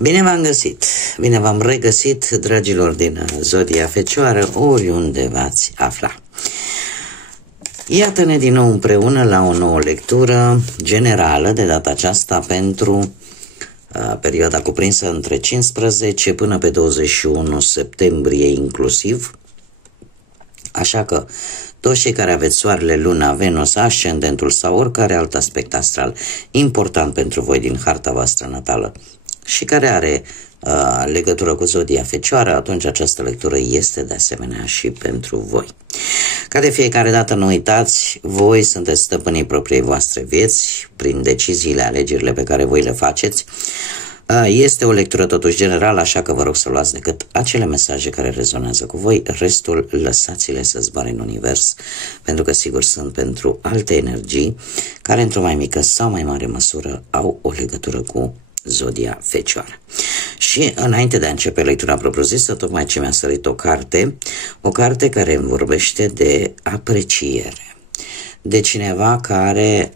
Bine v-am găsit, bine v-am regăsit, dragilor din Zodia Fecioară, oriunde v-ați afla. Iată-ne din nou împreună la o nouă lectură generală, de data aceasta pentru perioada cuprinsă între 15 până pe 21 septembrie inclusiv. Așa că toți cei care aveți soarele, luna, Venus, ascendentul sau oricare alt aspect astral important pentru voi din harta voastră natală și care are legătură cu Zodia Fecioară, atunci această lectură este de asemenea și pentru voi. Ca de fiecare dată, nu uitați, voi sunteți stăpânii propriei voastre vieți prin deciziile, alegerile pe care voi le faceți. Este o lectură totuși generală, așa că vă rog să luați decât acele mesaje care rezonează cu voi, restul lăsați-le să zboare în univers, pentru că sigur sunt pentru alte energii care într-o mai mică sau mai mare măsură au o legătură cu Zodia Fecioară. Și înainte de a începe lectura propriu-zisă, tocmai ce mi-a sărit o carte care îmi vorbește de apreciere, de cineva care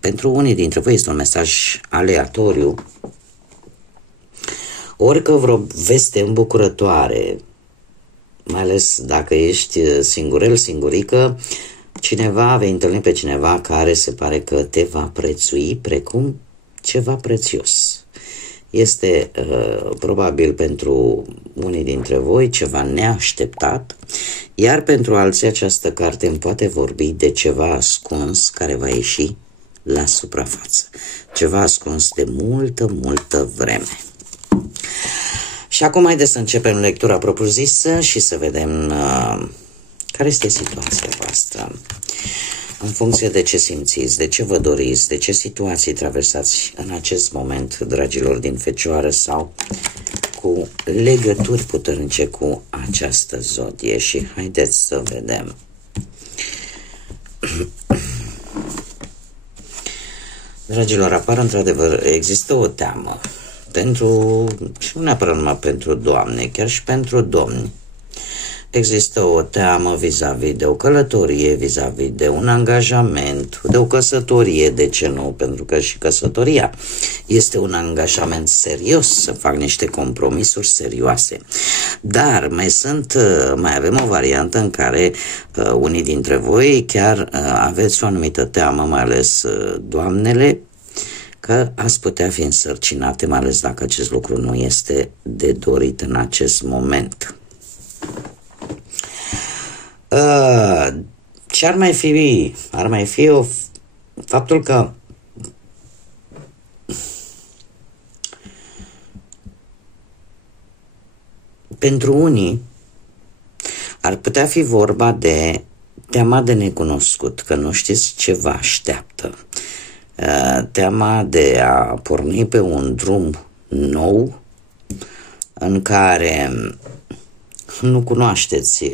pentru unii dintre voi este un mesaj aleatoriu, orică vreo veste îmbucurătoare, mai ales dacă ești singurel, singurică, cineva, vei întâlni pe cineva care se pare că te va prețui precum ceva prețios. Este probabil pentru unii dintre voi ceva neașteptat, iar pentru alții această carte îmi poate vorbi de ceva ascuns care va ieși la suprafață. Ceva ascuns de multă vreme. Și acum haideți să începem lectura propriu-zisă și să vedem care este situația voastră. În funcție de ce simțiți, de ce vă doriți, de ce situații traversați în acest moment, dragilor din Fecioară, sau cu legături puternice cu această zodie. Și haideți să vedem. Dragilor, apar într-adevăr, există o teamă pentru, și nu neapărat numai pentru doamne, chiar și pentru domni. Există o teamă vis-a-vis de o călătorie, vis-a-vis de un angajament, de o căsătorie, de ce nu? Pentru că și căsătoria este un angajament serios, să fac niște compromisuri serioase. Dar mai avem o variantă în care unii dintre voi chiar aveți o anumită teamă, mai ales doamnele, că ați putea fi însărcinate, mai ales dacă acest lucru nu este de dorit în acest moment. Ce ar mai fi? Ar mai fi faptul că pentru unii ar putea fi vorba de teama de necunoscut, că nu știți ce vă așteaptă, teama de a porni pe un drum nou în care nu cunoașteți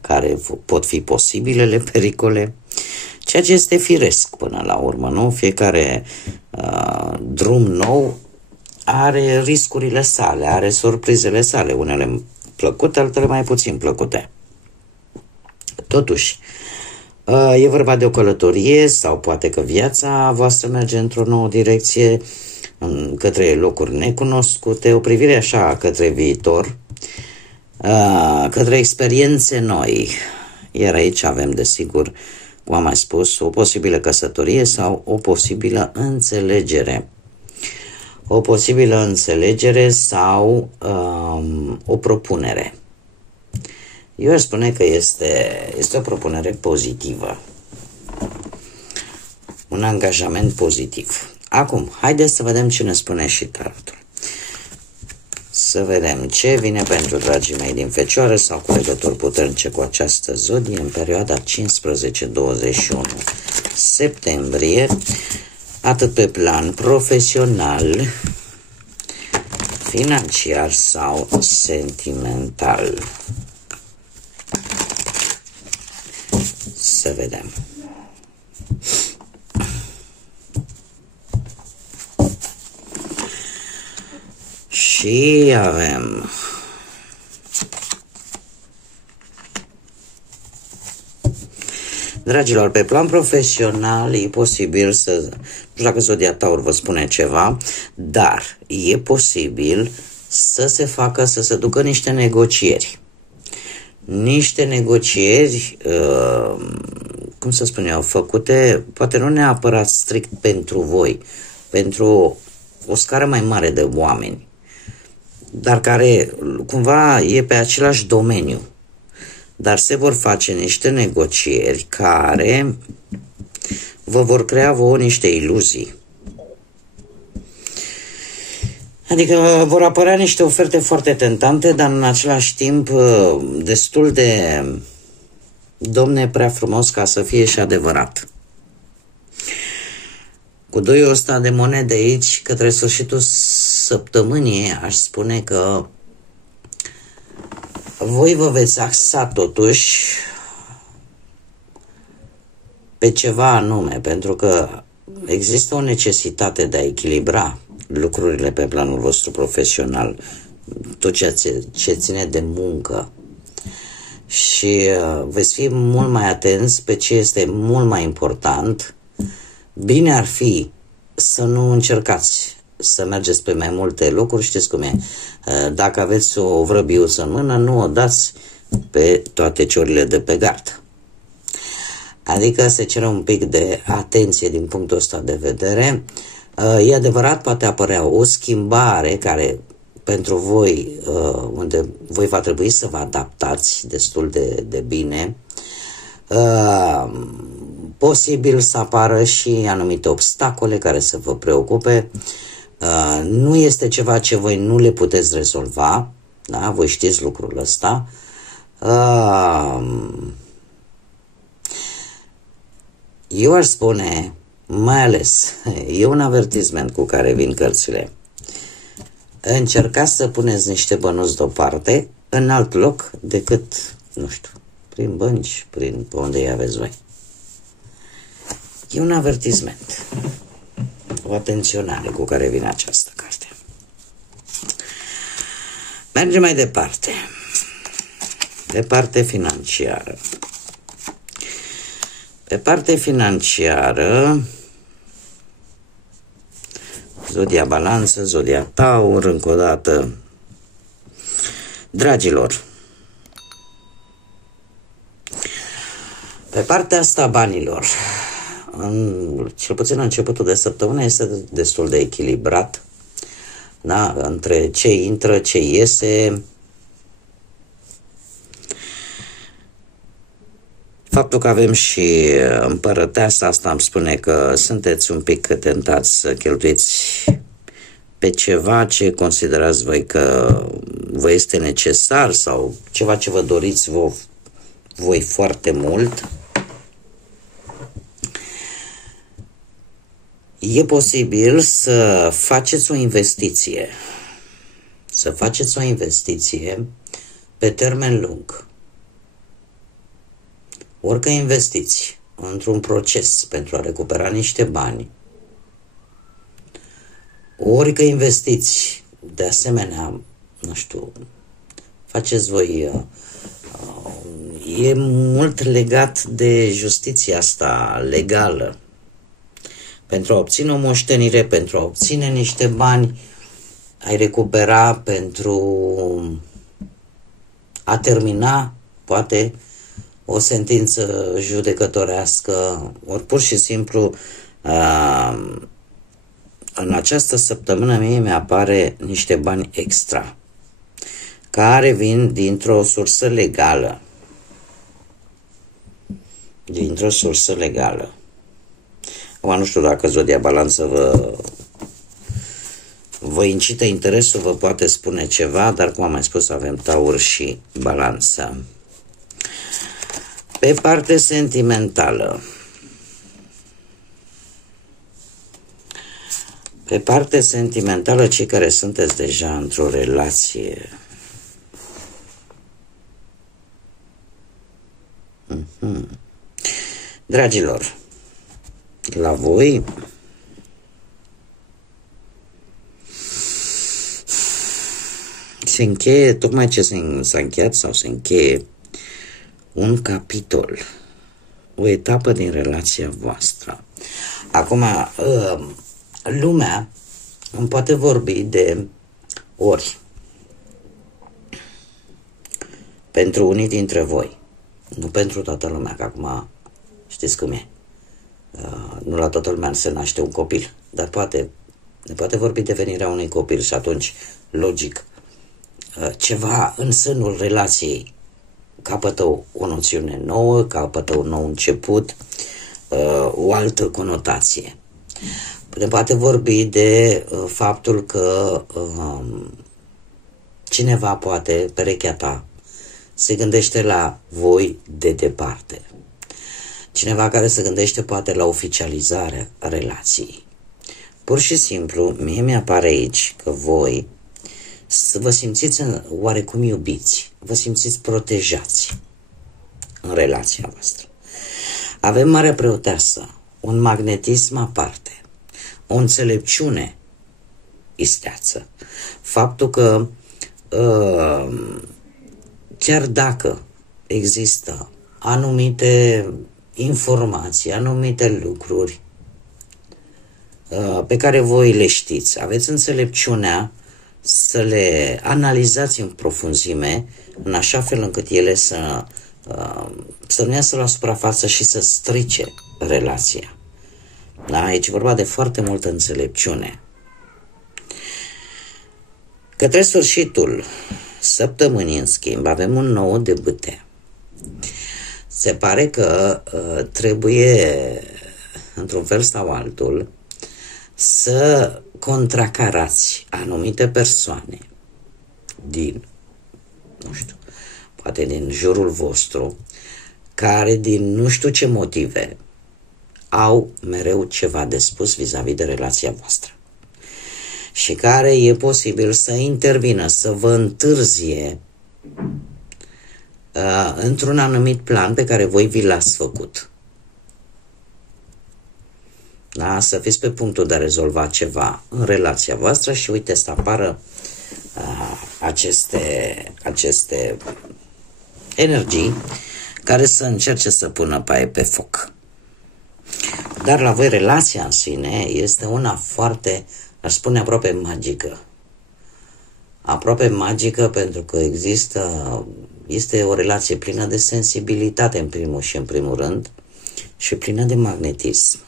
care pot fi posibilele pericole, ceea ce este firesc până la urmă, nu? Fiecare drum nou are riscurile sale, are surprizele sale, unele plăcute, altele mai puțin plăcute. Totuși, e vorba de o călătorie sau poate că viața voastră merge într-o nouă direcție, către locuri necunoscute, o privire așa către viitor, către experiențe noi. Iar aici avem, desigur, cum am mai spus, o posibilă căsătorie sau o posibilă înțelegere. O posibilă înțelegere sau o propunere. Eu aș spune că este o propunere pozitivă. Un angajament pozitiv. Acum, haideți să vedem ce ne spune și tarotul. Să vedem ce vine pentru dragii mei din Fecioară sau cu legături puternice cu această zodie în perioada 15-21 septembrie, atât pe plan profesional, financiar sau sentimental. Să vedem. Și avem Dragilor, pe plan profesional e posibil să, nu știu dacă Zodia Taur vă spune ceva, dar e posibil să se ducă niște negocieri. Niște negocieri, cum să spun eu, făcute, poate nu neapărat strict pentru voi, pentru o scară mai mare de oameni, dar care cumva e pe același domeniu. Dar se vor face niște negocieri care vă vor crea vouă niște iluzii. Adică vor apărea niște oferte foarte tentante, dar în același timp destul de, Domne, prea frumos ca să fie și adevărat. Cu doiul ăsta de monede aici, către sfârșitul săptămânii, aș spune că voi vă veți axa totuși pe ceva anume, pentru că există o necesitate de a echilibra lucrurile pe planul vostru profesional, tot ce ține de muncă, și veți fi mult mai atenți pe ce este mult mai important. Bine ar fi să nu încercați să mergeți pe mai multe locuri, știți cum e. Dacă aveți o vrăbiuță în mână, nu o dați pe toate ciorile de pe gard. Adică se cere un pic de atenție din punctul ăsta de vedere. E adevărat, poate apărea o schimbare care pentru voi, unde voi va trebui să vă adaptați destul de bine. Posibil să apară și anumite obstacole care să vă preocupe. Nu este ceva ce voi nu le puteți rezolva, da? Voi știți lucrul ăsta. Eu aș spune, mai ales, e un avertisment cu care vin cărțile. Încercați să puneți niște bănuți deoparte în alt loc decât, nu știu, prin bănci, pe unde îi aveți voi. E un avertisment, o atenționare cu care vine această carte. Mergem mai departe. Pe parte financiară. Pe parte financiară, Zodia Balanță, Zodia Taur, încă o dată. Dragilor, pe partea asta banilor, cel puțin în începutul de săptămână, este destul de echilibrat, da? Între ce intră, ce iese. Faptul că avem și împărăteasa asta îmi spune că sunteți un pic tentați să cheltuiți pe ceva ce considerați voi că vă este necesar sau ceva ce vă doriți voi foarte mult. E posibil să faceți o investiție. Să faceți o investiție pe termen lung. Orică investiți într-un proces pentru a recupera niște bani, orică investiți, de asemenea, nu știu, faceți voi, e mult legat de justiția asta legală. Pentru a obține o moștenire, pentru a obține niște bani, ai recupera, pentru a termina, poate, o sentință judecătorească, ori pur și simplu în această săptămână mie mi-apare niște bani extra care vin dintr-o sursă legală. Dintr-o sursă legală. Acum nu știu dacă Zodia Balanță vă incită interesul, vă poate spune ceva, dar cum am mai spus, avem Taur și Balanță. Pe parte sentimentală. Pe parte sentimentală, cei care sunteți deja într-o relație. Dragilor, la voi se încheie, tocmai ce s-a încheiat sau se încheie un capitol o etapă din relația voastră. Acum, lumea îmi poate vorbi de ori pentru unii dintre voi, nu pentru toată lumea, că acum știți cum e. Nu la toată lumea se naște un copil, dar ne poate vorbi de venirea unui copil și atunci, logic, ceva în sânul relației capătă o noțiune nouă, capătă un nou început, o altă conotație. Ne poate vorbi de faptul că cineva, poate, perechea ta, se gândește la voi de departe. Cineva care se gândește poate la oficializarea relației. Pur și simplu, mie mi-apare aici că voi să vă simțiți oarecum iubiți, vă simțiți protejați în relația voastră. Avem Marea Preoteasă, un magnetism aparte, o înțelepciune isteață. Faptul că chiar dacă există anumite informații, anumite lucruri pe care voi le știți, aveți înțelepciunea să le analizați în profunzime, în așa fel încât ele să nu iasă la suprafață și să strice relația. Da? Aici e vorba de foarte multă înțelepciune. Către sfârșitul săptămânii, în schimb, avem un nou de bâte. Se pare că trebuie, într-un fel sau altul, să contracarați anumite persoane din, nu știu, poate din jurul vostru, care din nu știu ce motive au mereu ceva de spus vis-a-vis de relația voastră și care e posibil să intervină, să vă întârzie într-un anumit plan pe care voi vi l-ați făcut. Da? Să fiți pe punctul de a rezolva ceva în relația voastră și uite să apară aceste energii care să încerce să pună paie pe foc. Dar la voi relația în sine este una foarte, aș spune, aproape magică. Aproape magică pentru că este o relație plină de sensibilitate în primul și în primul rând și plină de magnetism.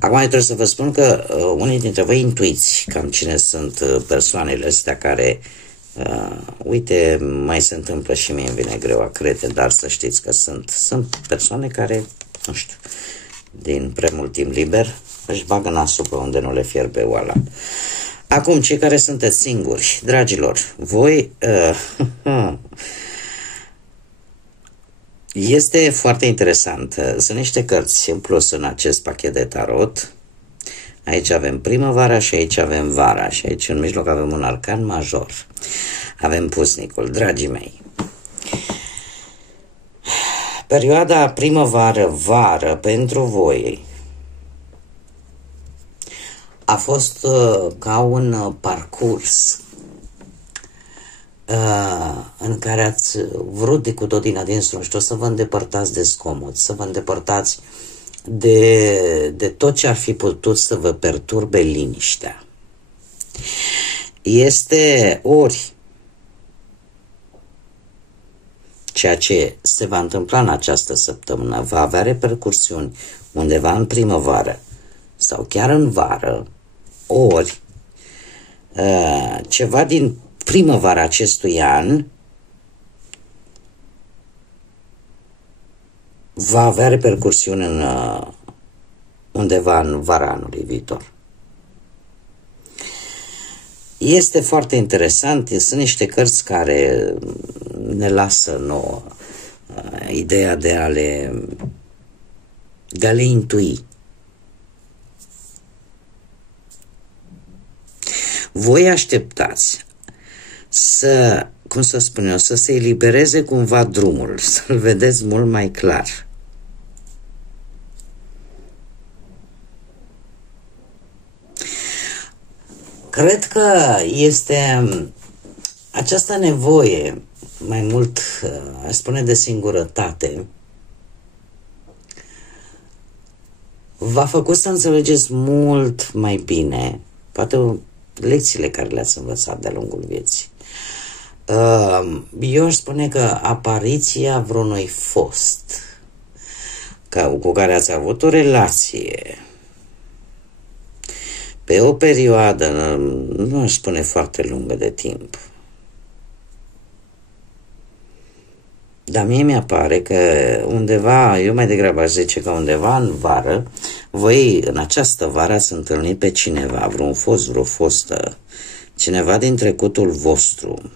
Acum trebuie să vă spun că unii dintre voi intuiți cam cine sunt persoanele astea care, uite, mai se întâmplă și mie îmi vine greu a crede, dar să știți că sunt persoane care, nu știu, din prea mult timp liber își bagă nasul pe unde nu le fierbe oala. Acum, cei care sunteți singuri, dragilor, voi este foarte interesant. Sunt niște cărți în plus în acest pachet de tarot. Aici avem primăvara și aici avem vara și aici în mijloc avem un arcan major. Avem pusnicul, dragii mei. Perioada primăvară-vară pentru voi a fost ca un parcurs în care ați vrut de cu tot din adinsul, nu știu, să vă îndepărtați de zgomot, să vă îndepărtați de tot ce ar fi putut să vă perturbe liniștea. Este ori ceea ce se va întâmpla în această săptămână va avea repercursiuni undeva în primăvară sau chiar în vară, ori ceva din primăvara acestui an va avea repercursiuni undeva în vara anului viitor. Este foarte interesant, sunt niște cărți care ne lasă nouă ideea de a le intui. Voi așteptați să, cum să spun eu, să se elibereze cumva drumul, să-l vedeți mult mai clar. Cred că este această nevoie mai mult, aș spune, de singurătate, v-a făcut să înțelegeți mult mai bine, poate lecțiile care le-ați învățat de-a lungul vieții. Eu aș spune că apariția vreunui fost cu care ați avut o relație pe o perioadă, nu aș spune foarte lungă de timp, dar mie mi-apare că undeva, eu mai degrabă aș zice că undeva în vară, voi în această vară ați întâlnit pe cineva, vreun fost, vreo fostă, cineva din trecutul vostru.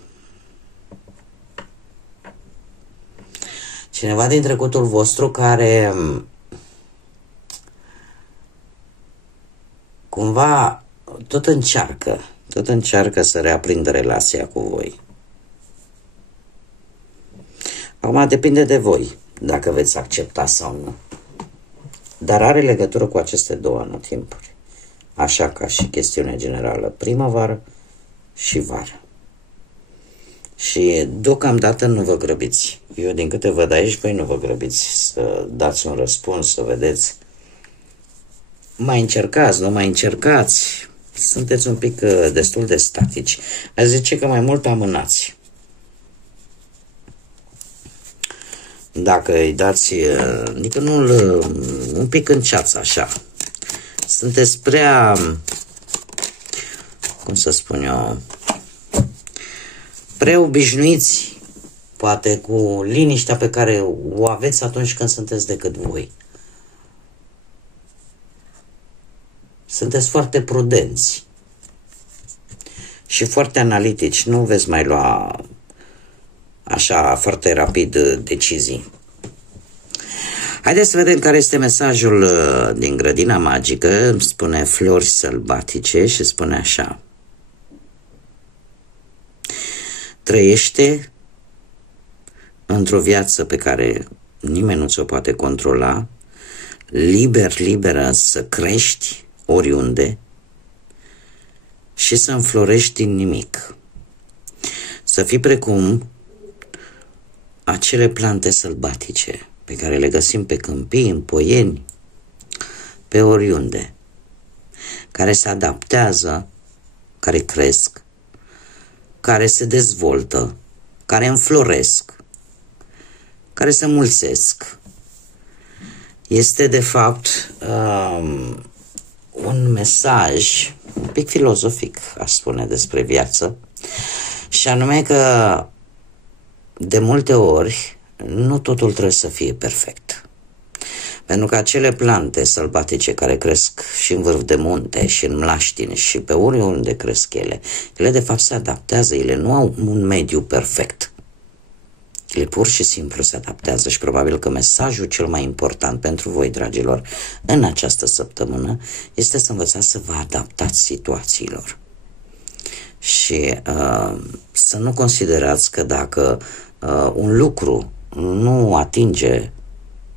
Cineva din trecutul vostru care cumva tot încearcă să reaprindă relația cu voi. Acum depinde de voi dacă veți accepta sau nu. Dar are legătură cu aceste două anotimpuri. Așa ca și chestiunea generală, primăvară și vară. Și deocamdată nu vă grăbiți. Eu din câte văd aici, voi nu vă grăbiți să dați un răspuns, să vedeți. Mai încercați, nu mai încercați. Sunteți un pic destul de statici. Aș zice că mai mult amânați. Dacă îi dați, adică nu un pic în ceață așa. Sunteți prea, cum să spun eu, prea obișnuiți, poate, cu liniștea pe care o aveți atunci când sunteți decât voi. Sunteți foarte prudenți și foarte analitici, nu veți mai lua așa foarte rapid decizii. Haideți să vedem care este mesajul din Grădina Magică. Spune Flori Sălbatice și spune așa: trăiește într-o viață pe care nimeni nu ți-o poate controla, liberă să crești oriunde și să înflorești din nimic. Să fii precum acele plante sălbatice pe care le găsim pe câmpii, în poieni, pe oriunde, care se adaptează, care cresc, care se dezvoltă, care înfloresc, care se mulțesc. Este de fapt un mesaj un pic filozofic, aș spune, despre viață, și anume că de multe ori nu totul trebuie să fie perfect. Pentru că acele plante sălbatice care cresc și în vârf de munte și în mlaștini și pe oriunde cresc ele de fapt se adaptează, ele nu au un mediu perfect. Ele pur și simplu se adaptează și probabil că mesajul cel mai important pentru voi, dragilor, în această săptămână este să învățați să vă adaptați situațiilor. Și să nu considerați că dacă un lucru nu atinge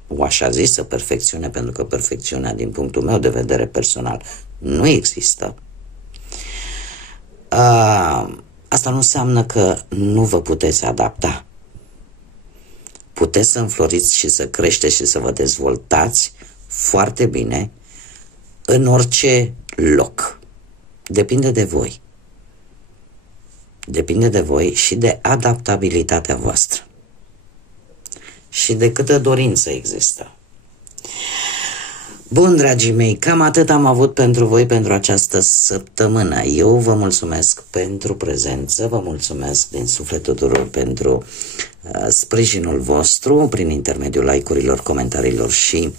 o așa zisă perfecțiune, pentru că perfecțiunea, din punctul meu de vedere personal, nu există, asta nu înseamnă că nu vă puteți adapta. Puteți să înfloriți și să creșteți și să vă dezvoltați foarte bine în orice loc. Depinde de voi. Depinde de voi și de adaptabilitatea voastră. Și de câtă dorință există. Bun, dragii mei, cam atât am avut pentru voi pentru această săptămână. Eu vă mulțumesc pentru prezență, vă mulțumesc din sufletul tuturor pentru sprijinul vostru prin intermediul like-urilor, comentariilor și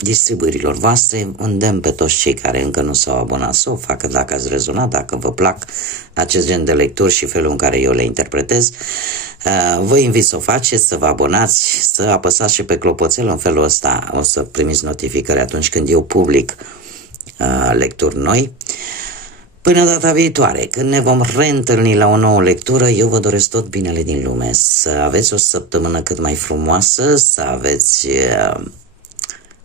distribuirilor voastre. Îndemn pe toți cei care încă nu s-au abonat să o facă dacă ați rezonat, dacă vă plac acest gen de lecturi și felul în care eu le interpretez. Vă invit să o faceți, să vă abonați, să apăsați și pe clopoțel. În felul ăsta o să primiți notificări atunci când eu public lecturi noi. Până data viitoare, când ne vom reîntâlni la o nouă lectură, eu vă doresc tot binele din lume, să aveți o săptămână cât mai frumoasă, să aveți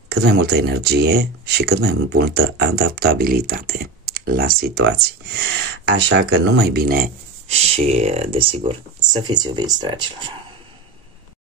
cât mai multă energie și cât mai multă adaptabilitate la situații. Așa că numai bine, și, desigur, să fiți iubiți, dragilor.